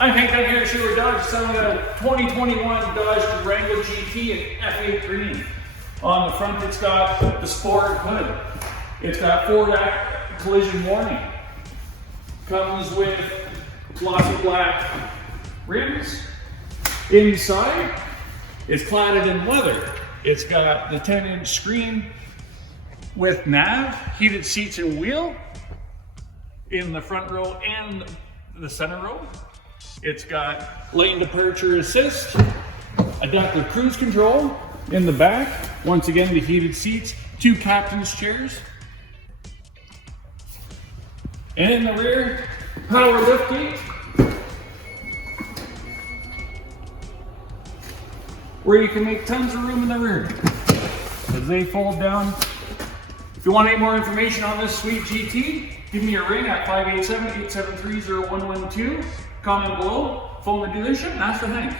I'm Hank down here at Sherwood Dodge selling a 2021 Dodge Durango GT in F8 green. On the front it's got the sport hood. It's got forward collision warning. Comes with glossy black rims. Inside it's cladded in leather. It's got the 10-inch screen with nav, heated seats and wheel in the front row and the center row. It's got lane departure assist, adaptive cruise control in the back. Once again, the heated seats, 2 captain's chairs. And in the rear, power liftgate, where you can make tons of room in the rear as they fold down. If you want any more information on this sweet GT, give me a ring at 587-873-0112. Comment below, phone the dealership, and ask for Hank.